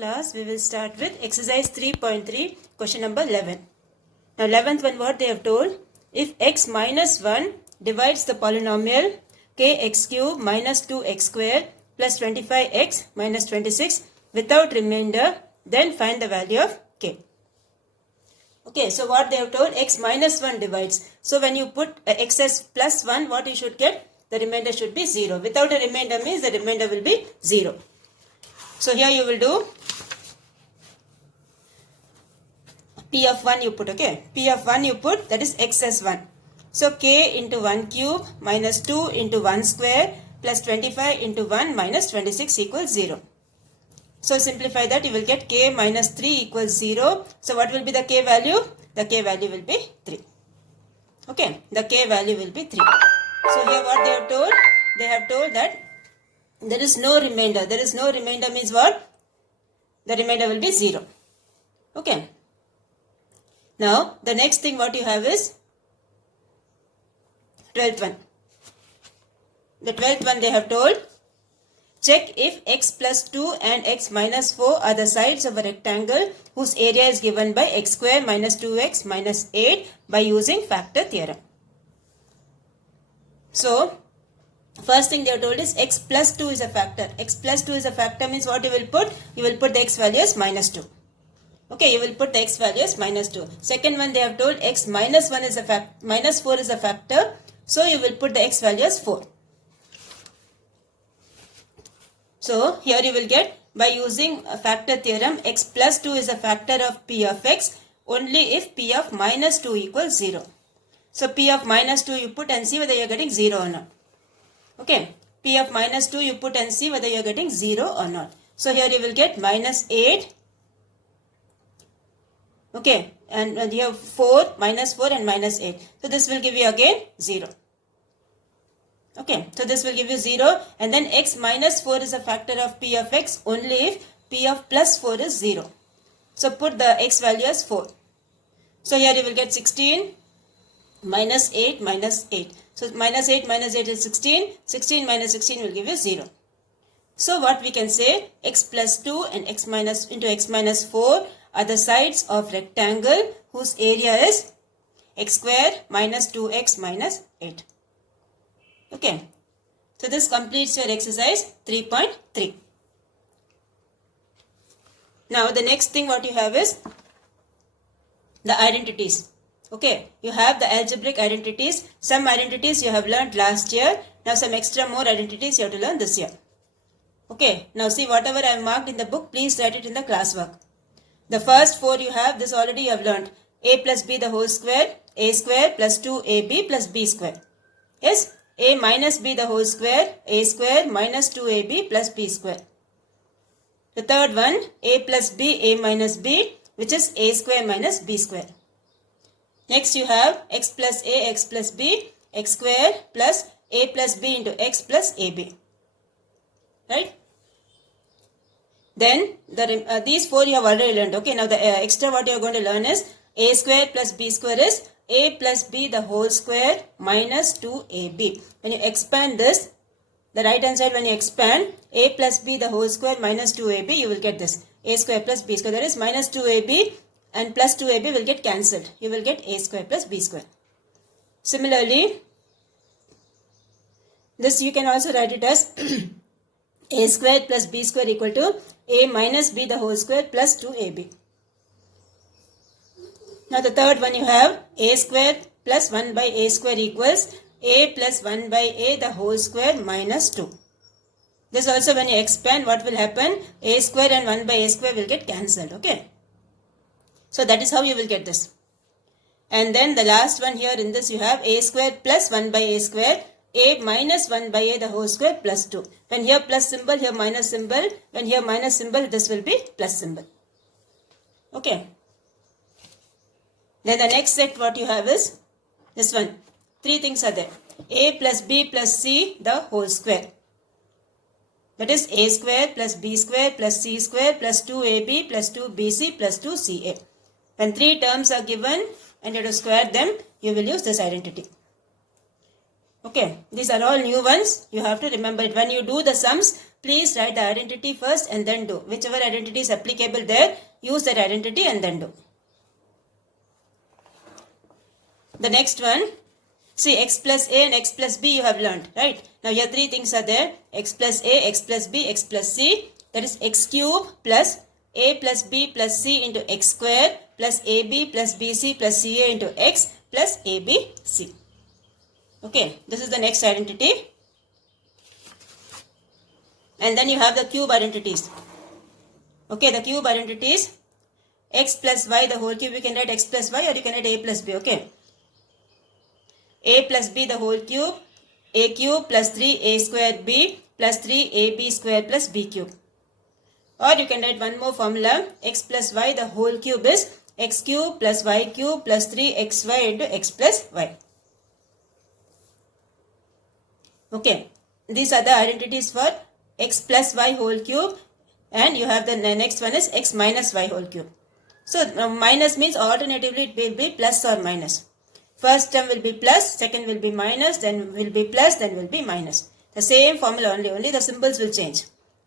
class we will start with exercise 3.3 question number 11. Now 11th one, what they have told, if x minus 1 divides the polynomial kx cube minus 2x square plus 25x minus 26 without remainder, then find the value of k. Okay, so what they have told, x minus 1 divides. So when you put x as plus 1, what you should get? The remainder should be 0. Without a remainder means the remainder will be 0. So here you will do p of 1 you put, okay. P of 1 you put, that is x as 1. So k into 1 cube minus 2 into 1 square plus 25 into 1 minus 26 equals 0. So simplify that, you will get k minus 3 equals 0. So what will be the k value? The k value will be 3. Okay, the k value will be 3. So here what they have told? They have told that there is no remainder. There is no remainder means what? The remainder will be 0. Okay. Now the next thing what you have is 12th one. The 12th one they have told, check if x plus 2 and x minus 4 are the sides of a rectangle whose area is given by x square minus 2x minus 8 by using factor theorem. So first thing they are told is x plus 2 is a factor. X plus 2 is a factor means what you will put? You will put the x value as minus 2. Okay, you will put the x value as minus 2. Second one they have told x minus 1 is a minus 4 is a factor. So you will put the x value as 4. So here you will get, by using a factor theorem, x plus 2 is a factor of p of x only if p of minus 2 equals 0. So p of minus 2 you put and see whether you are getting 0 or not. Okay, p of minus 2 you put and see whether you are getting 0 or not. So here you will get minus 8. Okay, and you have 4, minus 4 and minus 8. So this will give you again 0. Okay, so this will give you 0, and then x minus 4 is a factor of p of x only if p of plus 4 is 0. So put the x value as 4. So here you will get 16 minus 8 minus 8. So minus 8 is 16. 16 minus 16 will give you 0. So what we can say, x plus 2 and x minus into x minus 4 are the sides of rectangle whose area is x square minus 2x minus 8. Okay, so this completes your exercise 3.3. Now the next thing what you have is the identities. Okay, you have the algebraic identities. Some identities you have learned last year. Now some extra more identities you have to learn this year. Okay, now see whatever I have marked in the book, please write it in the classwork. The first 4 you have, this already you have learned. A plus b the whole square, a square plus 2ab plus b square. Yes, a minus b the whole square, a square minus 2ab plus b square. The third one, a plus b, a minus b, which is a square minus b square. Next you have x plus a, x plus b, x square plus a plus b into x plus ab. Right? Then these 4 you have already learned. Okay, now the extra what you are going to learn is a square plus b square is a plus b the whole square minus 2ab. When you expand this, the right hand side when you expand a plus b the whole square minus 2ab, you will get this a square plus b square, that is minus 2ab and plus 2ab will get cancelled. You will get a square plus b square. Similarly, this you can also write it as a square plus b square equal to a minus b the whole square plus 2ab. Now the third one you have a square plus 1 by a square equals a plus 1 by a the whole square minus 2. This also when you expand, what will happen? A square and 1 by a square will get cancelled. Okay. So that is how you will get this. And then the last one here in this you have a square plus 1 by a square, a minus 1 by a the whole square plus 2. When here plus symbol, here minus symbol. When here minus symbol, this will be plus symbol. Okay. Then the next set what you have is this one. 3 things are there. A plus b plus c the whole square. That is a square plus b square plus c square plus 2ab plus 2bc plus 2ca. When 3 terms are given and you have to square them, you will use this identity. Okay, these are all new ones. You have to remember it. When you do the sums, please write the identity first and then do. Whichever identity is applicable there, use that identity and then do. The next one, see x plus a and x plus b you have learned, right? Now here three things are there, x plus a, x plus b, x plus c. That is x cube plus a plus b plus c into x square plus ab plus bc plus ca into x plus abc. Okay, this is the next identity. And then you have the cube identities. Okay, the cube identities, x plus y the whole cube, you can write x plus y or you can write a plus b, okay. A plus b the whole cube, a cube plus 3a square b plus 3ab square plus b cube. Or you can write one more formula, x plus y the whole cube is x cube plus y cube plus 3xy into x plus y. Okay, these are the identities for x plus y whole cube, and you have the next one is x minus y whole cube. So minus means alternatively it will be plus or minus. First term will be plus, second will be minus, then will be plus, then will be minus. The same formula only the symbols will change.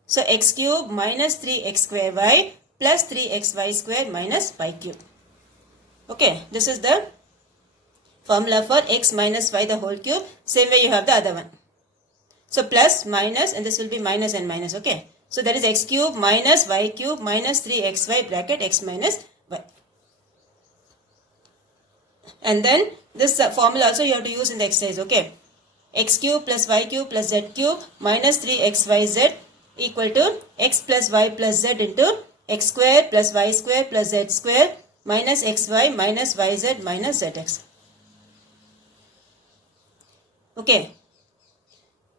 So x cube minus 3x square y plus 3xy square minus y cube. Okay, this is the formula for x minus y the whole cube. Same way you have the other one. So plus, minus, and this will be minus and minus, okay. So that is x cube minus y cube minus 3xy bracket x minus y. And then this formula also you have to use in the exercise, okay. X cube plus y cube plus z cube minus 3xyz equal to x plus y plus z into x square plus y square plus z square minus xy minus yz minus zx. Okay.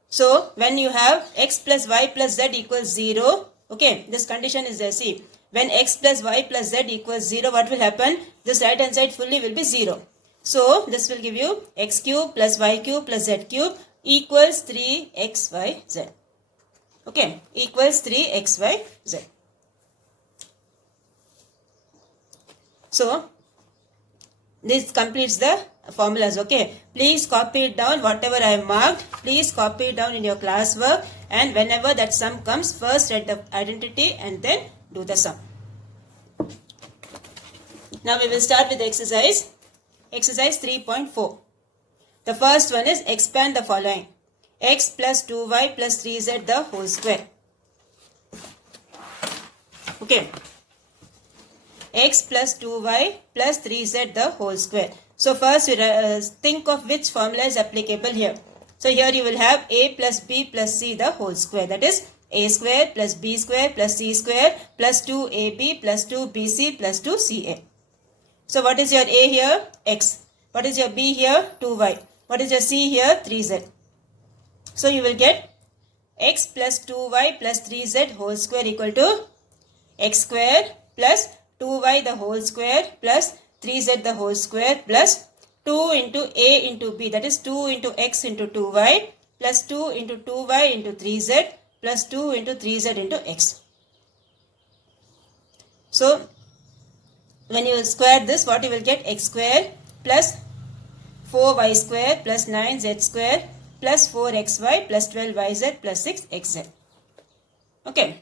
So when you have x plus y plus z equals 0, okay, this condition is there. See, when x plus y plus z equals 0, what will happen? This right hand side fully will be 0. So this will give you x cube plus y cube plus z cube equals 3xyz. Okay, equals 3xyz. So this completes the formulas, okay. Please copy it down, whatever I have marked, please copy it down in your classwork, and whenever that sum comes, first write the identity and then do the sum. Now we will start with the exercise. Exercise 3.4. The first one is expand the following. X plus 2y plus 3z the whole square. Okay. X plus 2y plus 3z the whole square. So first you think of which formula is applicable here. So here you will have a plus b plus c the whole square. That is a square plus b square plus c square plus 2ab plus 2bc plus 2ca. So what is your a here? X. What is your b here? 2y. What is your c here? 3z. So you will get x plus 2y plus 3z whole square equal to x square plus 2y the whole square plus 3z the whole square plus 2 into a into b, that is 2 into x into 2y plus 2 into 2y into 3z plus 2 into 3z into x. So when you square this, what you will get? X square plus 4y square plus 9z square plus 4xy plus 12yz plus 6xz. Okay.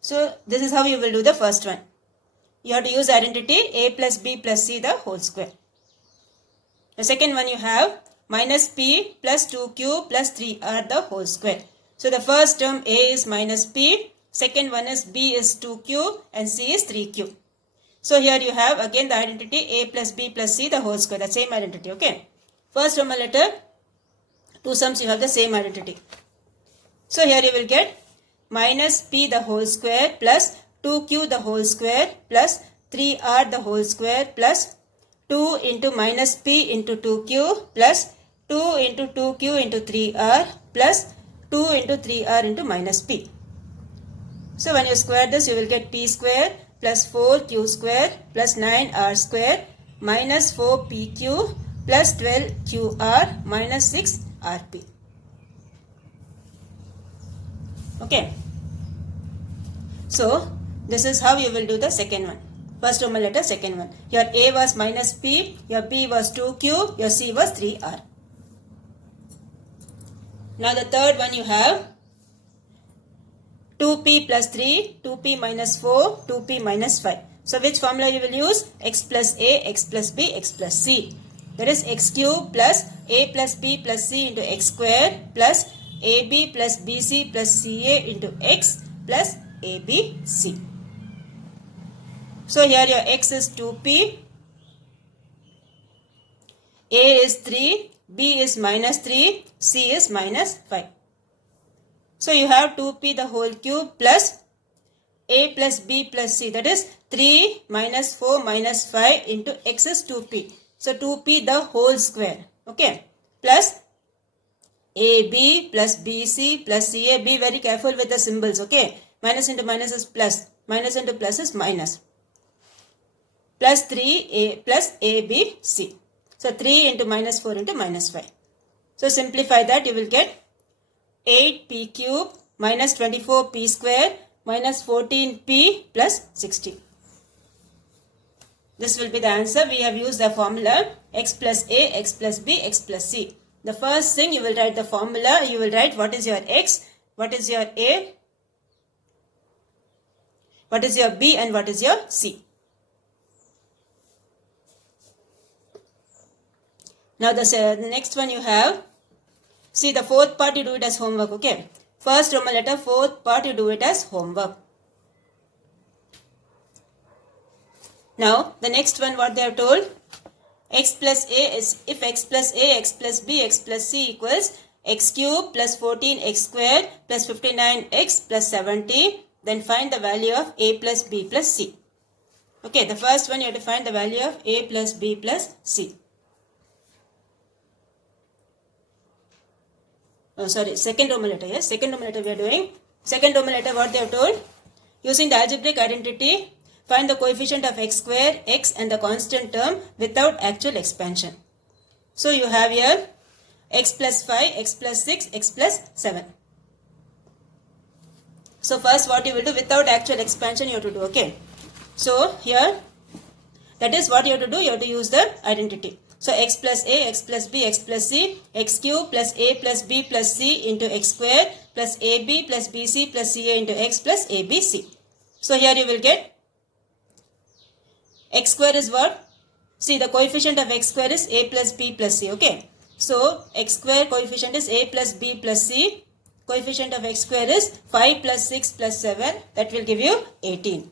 So this is how you will do the first one. You have to use identity a plus b plus c the whole square. The second one you have minus p plus 2q plus 3r the whole square. So the first term a is minus p, second one is b is 2q and c is 3q. So here you have again the identity a plus b plus c the whole square, the same identity, okay. First Roman letter, two sums you have the same identity. So here you will get minus p the whole square plus 2q the whole square plus 3r the whole square plus 2 into minus p into 2q plus 2 into 2q into 3r plus 2 into 3r into minus p. So when you square this, you will get p square plus 4q square plus 9r square minus 4pq plus 12qr minus 6rp. Okay. So this is how you will do the second one. First Roman letter, second one. Your a was minus p, your b was 2q, your c was 3r. Now the third one you have 2p plus 3, 2p minus 4, 2p minus 5. So which formula you will use? X plus a, x plus b, x plus c. That is x cube plus a plus b plus c into x square plus ab plus bc plus ca into x plus abc. So here your x is 2p, a is 3, b is minus 3, c is minus 5. So you have 2p the whole cube plus a plus b plus c, that is 3 minus 4 minus 5 into x is 2p. So 2p the whole square, okay, plus ab plus bc plus ca. Be very careful with the symbols, okay. Minus into minus is plus, minus into plus is minus. Plus 3a plus abc. So 3 into minus 4 into minus 5. So simplify that, you will get 8p cube minus 24p square minus 14p plus 60. This will be the answer. We have used the formula x plus a, x plus b, x plus c. The first thing you will write the formula, you will write what is your x, what is your a, what is your b and what is your c. Now the next one you have, see the fourth part you do it as homework, okay. First Roman letter, fourth part you do it as homework. Now the next one what they have told, x plus a is, if x plus a, x plus b, x plus c equals x cube plus 14x square plus 59x plus 70, then find the value of a plus b plus c. Okay, the first one you have to find the value of a plus b plus c. Oh, sorry, second Roman letter, yes, second Roman letter we are doing. Second Roman letter what they have told, using the algebraic identity, find the coefficient of x square, x and the constant term without actual expansion. So you have here x plus 5, x plus 6, x plus 7. So first what you will do, without actual expansion you have to do, okay. So here, that is what you have to do, you have to use the identity. So x plus a, x plus b, x plus c, x cube plus a plus b plus c into x square plus ab plus bc plus ca into x plus abc. So here you will get x square is what? See, the coefficient of x square is a plus b plus c, okay. So x square coefficient is a plus b plus c. Coefficient of x square is 5 plus 6 plus 7, that will give you 18.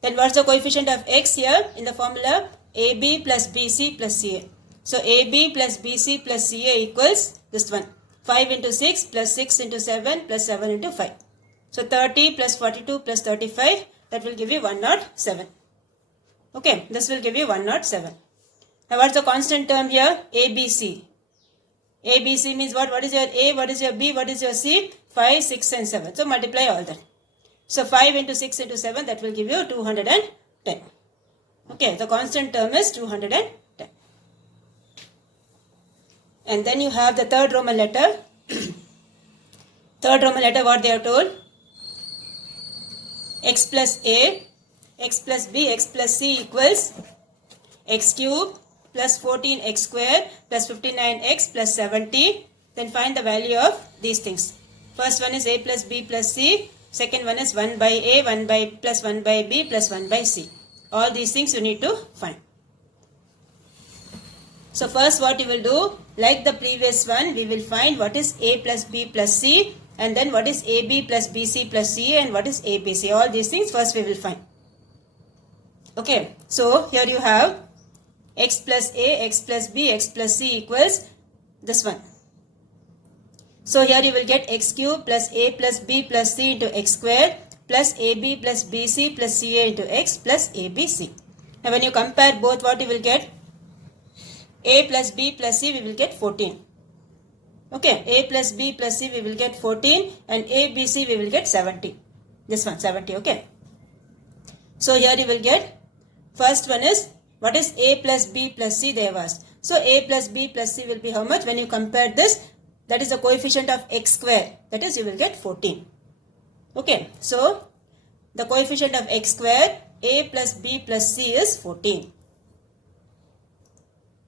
Then what's the coefficient of x here in the formula? AB plus BC plus CA. So AB plus BC plus CA equals this one. 5 into 6 plus 6 into 7 plus 7 into 5. So 30 plus 42 plus 35, that will give you 107. Okay, this will give you 107. Now what's the constant term here? ABC. ABC means what? What is your A? What is your B? What is your C? 5, 6 and 7. So multiply all that. So 5 into 6 into 7, that will give you 210. Okay, the constant term is 210. And then you have the third Roman letter. Third Roman letter, what they have told? X plus A, x plus B, x plus C equals x cube plus 14x square plus 59x plus 70. Then find the value of these things. First one is A plus B plus C. Second one is 1 by A, 1 by plus 1 by B plus 1 by C. All these things you need to find. So first what you will do, like the previous one, we will find what is A plus B plus C, and then what is AB plus BC plus CA, and what is ABC. All these things first we will find. Okay, so here you have x plus A, x plus B, x plus C equals this one. So here you will get x cube plus A plus B plus C into x square plus AB plus BC plus CA into x plus ABC. Now when you compare both, what you will get? A plus B plus C, we will get 14. Okay, A plus B plus C, we will get 14, and A, B, C, we will get 70. This one, 70, okay. So here you will get, first one is, what is A plus B plus C, they have asked. So A plus B plus C will be how much? When you compare this, that is the coefficient of x square, that is you will get 14. Okay, so the coefficient of x square, A plus B plus C is 14.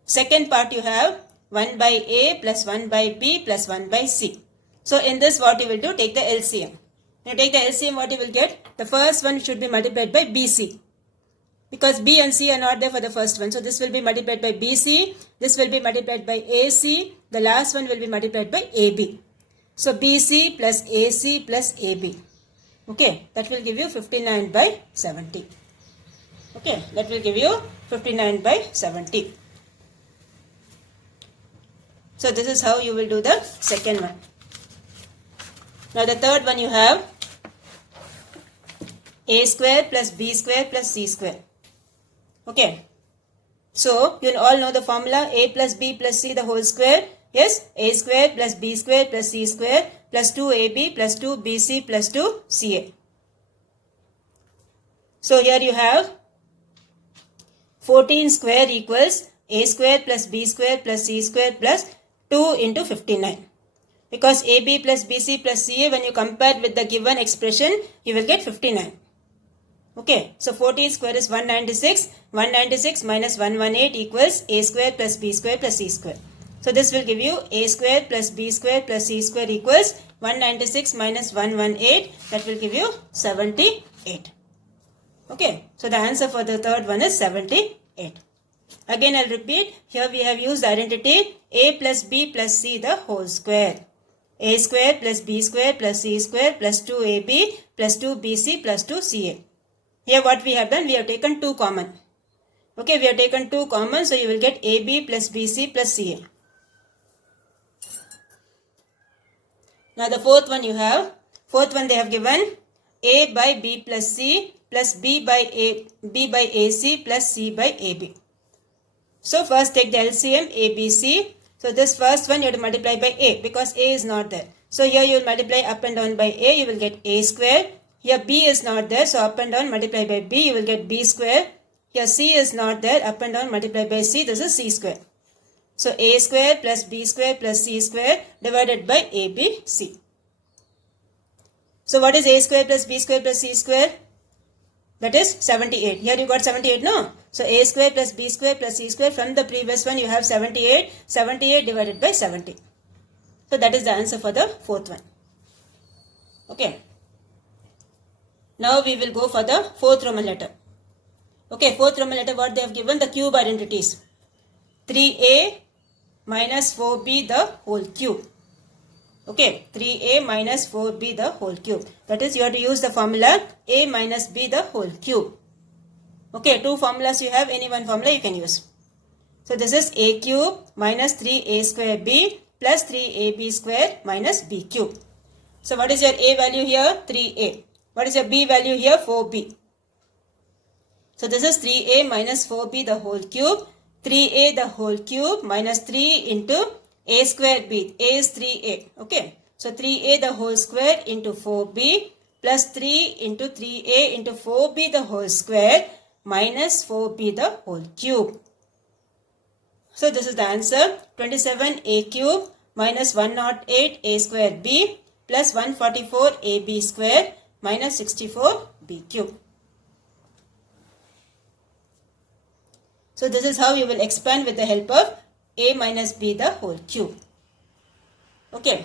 Second part you have 1 by A plus 1 by B plus 1 by C. So in this what you will do, take the LCM. When you take the LCM, what you will get? The first one should be multiplied by BC. Because B and C are not there for the first one. So this will be multiplied by BC. This will be multiplied by AC. The last one will be multiplied by AB. So BC plus AC plus AB. Okay, that will give you 59 by 70. Okay, that will give you 59 by 70. So this is how you will do the second one. Now the third one you have A square plus B square plus C square. Okay. So you all know the formula A plus B plus C the whole square. Yes, A square plus B square plus C square plus 2AB plus 2BC plus 2CA. So here you have 14 square equals A square plus B square plus C square plus 2 into 59. Because AB plus BC plus CA, when you compare with the given expression, you will get 59. Okay, so 14 square is 196. 196 minus 118 equals A square plus B square plus C square. So this will give you A square plus B square plus C square equals 196 minus 118. That will give you 78. Okay, so the answer for the third one is 78. Again I'll repeat. Here we have used the identity A plus B plus C the whole square. A square plus B square plus C square plus 2AB plus 2BC plus 2CA. Here what we have done, we have taken 2 common. Okay, we have taken 2 common, so you will get AB plus BC plus CA. Now the fourth one you have, fourth one they have given A by B plus C plus B by AC plus C by AB. So first take the LCM ABC. So this first one you have to multiply by A because A is not there. So here you will multiply up and down by A, you will get A square. Here B is not there, so up and down multiply by B, you will get B square. Here C is not there, up and down multiply by C, this is C square. So A square plus B square plus C square divided by ABC. So what is A square plus B square plus C square? That is 78. Here you got 78, no? So A square plus B square plus C square, from the previous one you have 78. 78 divided by 70. So that is the answer for the fourth one. Okay. Now we will go for the fourth Roman letter. Okay, fourth Roman letter, what they have given? The cube identities. 3a minus 4b the whole cube. Okay, 3a minus 4b the whole cube. That is, you have to use the formula a minus b the whole cube. Okay, 2 formulas you have, any one formula you can use. So this is a cube minus 3a square b plus 3ab square minus b cube. So what is your a value here? 3a. What is your b value here? 4b. So this is 3a minus 4b the whole cube. 3a the whole cube minus 3 into a square b. A is 3a. Okay. So 3a the whole square into 4b plus 3 into 3a into 4b the whole square minus 4b the whole cube. So this is the answer. 27a cube minus 108 a square b plus 144 ab square minus 64 b cube. So this is how you will expand with the help of a minus b the whole cube. Okay.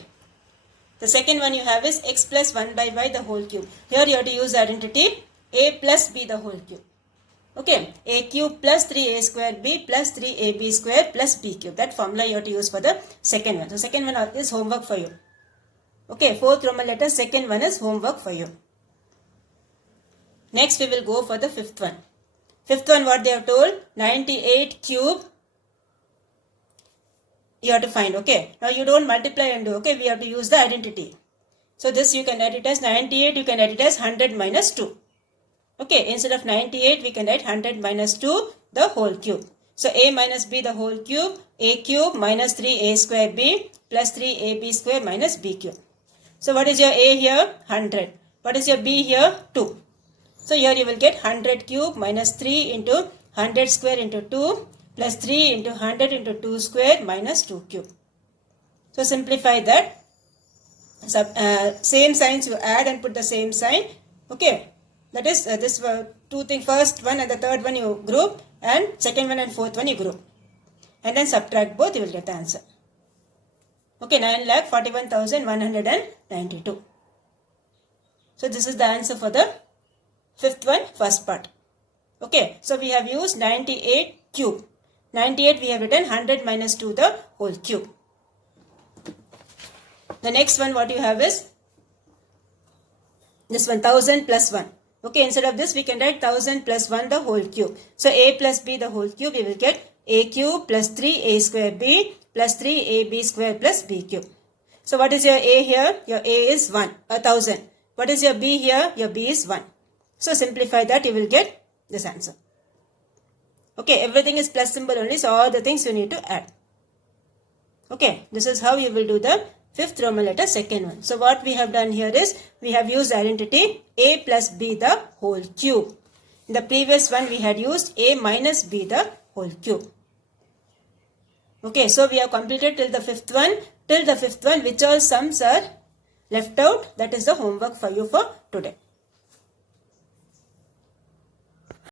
The second one you have is x plus 1 by y the whole cube. Here you have to use the identity a plus b the whole cube. Okay. A cube plus 3a square b plus 3ab square plus b cube. That formula you have to use for the second one. So second one is homework for you. Okay. Fourth Roman letter, second one is homework for you. Next we will go for the fifth one. Fifth one, what they have told, 98 cube you have to find. Okay, now you don't multiply and do. Okay, we have to use the identity. So this you can write it as 98, you can write it as 100 minus 2. Okay, instead of 98 we can write 100 minus 2 the whole cube. So a minus b the whole cube, a cube minus 3a square b plus 3ab square minus b cube. So what is your a here? 100. What is your b here? 2. So here you will get 100 cube minus 3 into 100 square into 2 plus 3 into 100 into 2 square minus 2 cube. So simplify that. Same signs you add and put the same sign. Okay. That is this two things. First one and the third one you group, and second one and fourth one you group. And then subtract both, you will get the answer. Okay, 9,41,192. So this is the answer for the fifth one, first part. Okay, so we have used 98 cube. 98 we have written 100 minus 2 the whole cube. The next one what you have is this one, 1000 plus 1. Okay, instead of this we can write 1000 plus 1 the whole cube. So a plus b the whole cube, we will get a cube plus 3a square b plus 3ab square plus b cube. So what is your a here? Your a is 1000. What is your b here? Your b is 1. So simplify that, you will get this answer. Okay, everything is plus symbol only, so all the things you need to add. Okay, this is how you will do the fifth Roman letter second one. So what we have done here is, we have used identity a plus b the whole cube. In the previous one we had used a minus b the whole cube. Okay, so we have completed till the fifth one. Till the fifth one, which all sums are left out, that is the homework for you for today.